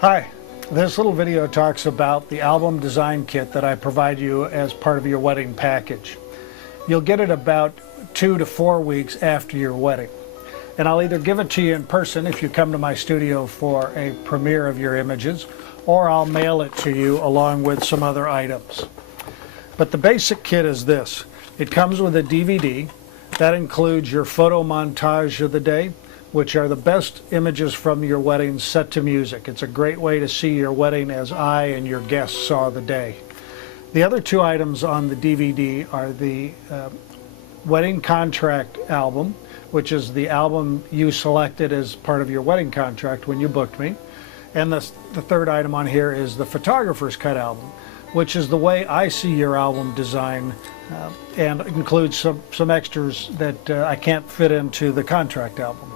Hi, this little video talks about the album design kit that I provide you as part of your wedding package. You'll get it about 2 to 4 weeks after your wedding. And I'll either give it to you in person if you come to my studio for a premiere of your images, or I'll mail it to you along with some other items. But the basic kit is this. It comes with a DVD. That includes your photo montage of the day, which are the best images from your wedding set to music. It's a great way to see your wedding as I and your guests saw the day. The other 2 items on the DVD are the wedding contract album, which is the album you selected as part of your wedding contract when you booked me. And the third item on here is the photographer's cut album, which is the way I see your album design, and includes some extras that I can't fit into the contract album.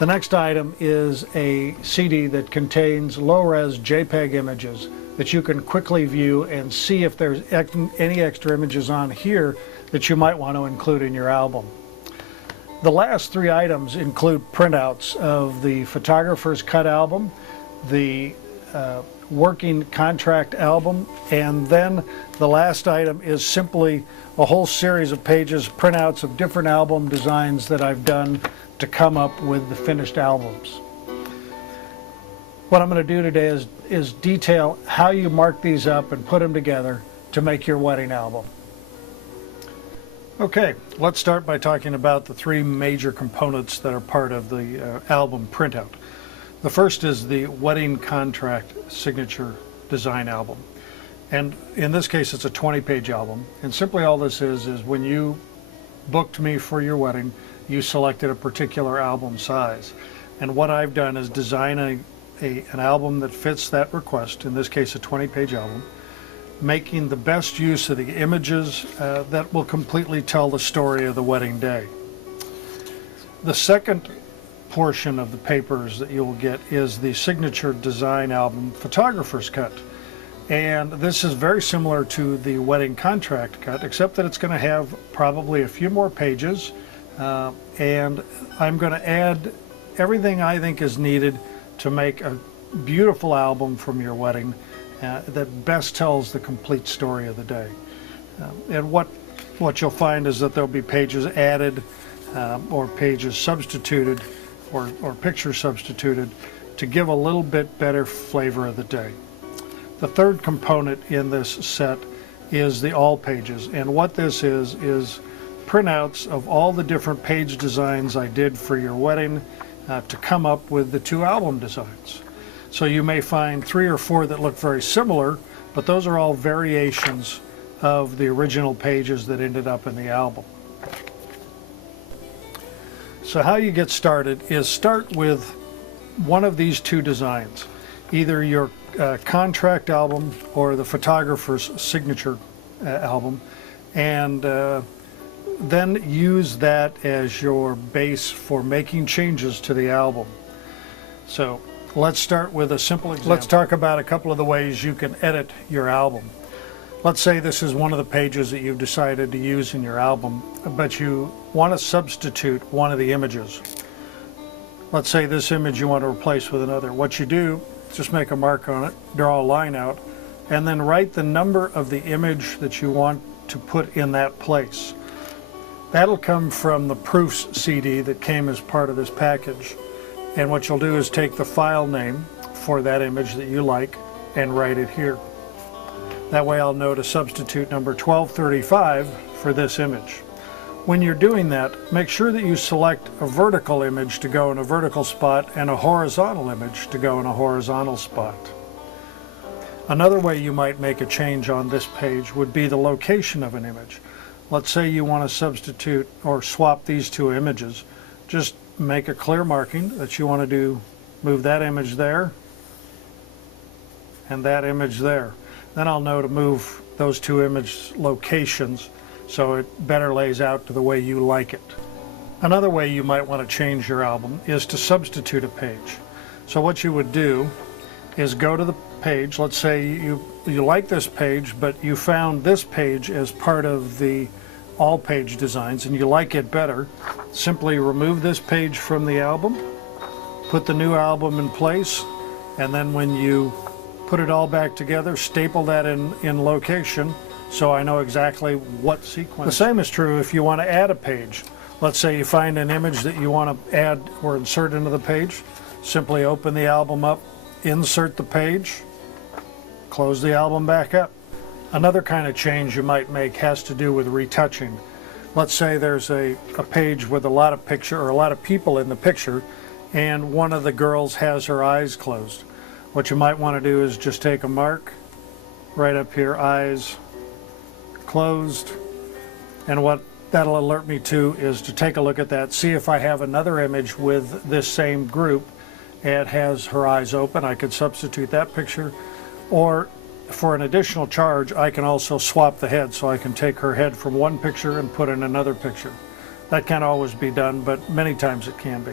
The next item is a CD that contains low-res JPEG images that you can quickly view and see if there's any extra images on here that you might want to include in your album. The last 3 items include printouts of the photographer's cut album, the working contract album, and then the last item is simply a whole series of pages, printouts of different album designs that I've done to come up with the finished albums. What I'm going to do today is detail how you mark these up and put them together to make your wedding album. Okay, let's start by talking about the 3 major components that are part of the album printout. The first is the wedding contract signature design album. And in this case, it's a 20-page album. And simply all this is when you booked me for your wedding, you selected a particular album size. And what I've done is design an album that fits that request, in this case a 20-page album, making the best use of the images that will completely tell the story of the wedding day. The second portion of the papers that you'll get is the signature design album photographer's cut. And this is very similar to the wedding contract cut, except that it's going to have probably a few more pages, and I'm going to add everything I think is needed to make a beautiful album from your wedding that best tells the complete story of the day. And what you'll find is that there'll be pages added or pages substituted or pictures substituted to give a little bit better flavor of the day. The third component in this set is the all pages, and what this is printouts of all the different page designs I did for your wedding to come up with the 2 album designs. So you may find 3 or 4 that look very similar, but those are all variations of the original pages that ended up in the album. So how you get started is start with one of these 2 designs, either your contract album or the photographer's signature album, and then use that as your base for making changes to the album. So let's start with a simple example. Let's talk about a couple of the ways you can edit your album. Let's say this is one of the pages that you've decided to use in your album, but you want to substitute one of the images. Let's say this image you want to replace with another. What you do, just make a mark on it, draw a line out, and then write the number of the image that you want to put in that place. That'll come from the proofs CD that came as part of this package. And what you'll do is take the file name for that image that you like and write it here. That way I'll know to substitute number 1235 for this image. When you're doing that, make sure that you select a vertical image to go in a vertical spot and a horizontal image to go in a horizontal spot. Another way you might make a change on this page would be the location of an image. Let's say you want to substitute or swap these 2 images. Just make a clear marking that you want to move that image there and that image there. Then I'll know to move those 2 image locations so it better lays out to the way you like it. Another way you might want to change your album is to substitute a page. So what you would do is go to the page. Let's say you like this page, but you found this page as part of the all page designs and you like it better. Simply remove this page from the album, put the new album in place, and then when you put it all back together, staple that in location so I know exactly what sequence. The same is true if you want to add a page. Let's say you find an image that you want to add or insert into the page. Simply open the album up, insert the page, close the album back up. Another kind of change you might make has to do with retouching. Let's say there's a page with a lot of picture or a lot of people in the picture, and one of the girls has her eyes closed. What you might want to do is just take a mark right up here, eyes closed, and what that'll alert me to is to take a look at that, see if I have another image with this same group. It has her eyes open. I could substitute that picture, or for an additional charge I can also swap the head, so I can take her head from one picture and put in another picture. That can't always be done, but many times it can be.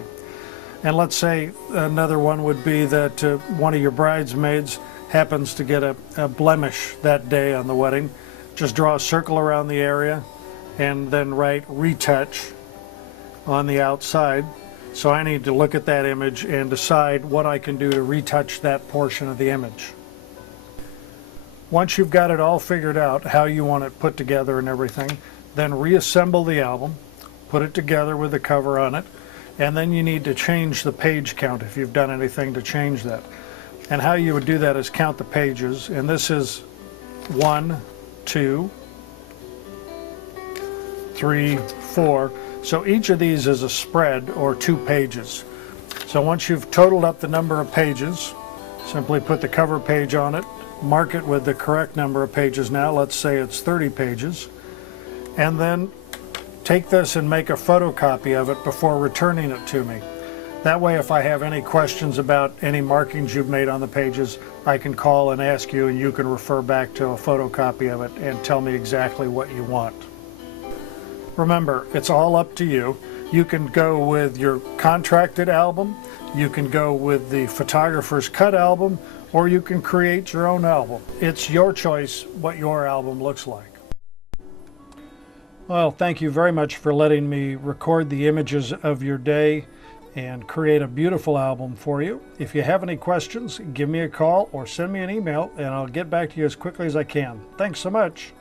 And let's say another one would be that one of your bridesmaids happens to get a blemish that day on the wedding. Just draw a circle around the area and then write retouch on the outside. So I need to look at that image and decide what I can do to retouch that portion of the image. Once you've got it all figured out, how you want it put together and everything, then reassemble the album, put it together with the cover on it, and then you need to change the page count if you've done anything to change that. And how you would do that is count the pages, and this is 1, 2, 3, 4. So each of these is a spread or 2 pages. So once you've totaled up the number of pages, simply put the cover page on it, mark it with the correct number of pages now, let's say it's 30 pages, and then take this and make a photocopy of it before returning it to me. That way, if I have any questions about any markings you've made on the pages, I can call and ask you, and you can refer back to a photocopy of it and tell me exactly what you want. Remember, it's all up to you. You can go with your contracted album, you can go with the photographer's cut album, or you can create your own album. It's your choice what your album looks like. Well, thank you very much for letting me record the images of your day and create a beautiful album for you. If you have any questions, give me a call or send me an email and I'll get back to you as quickly as I can. Thanks so much.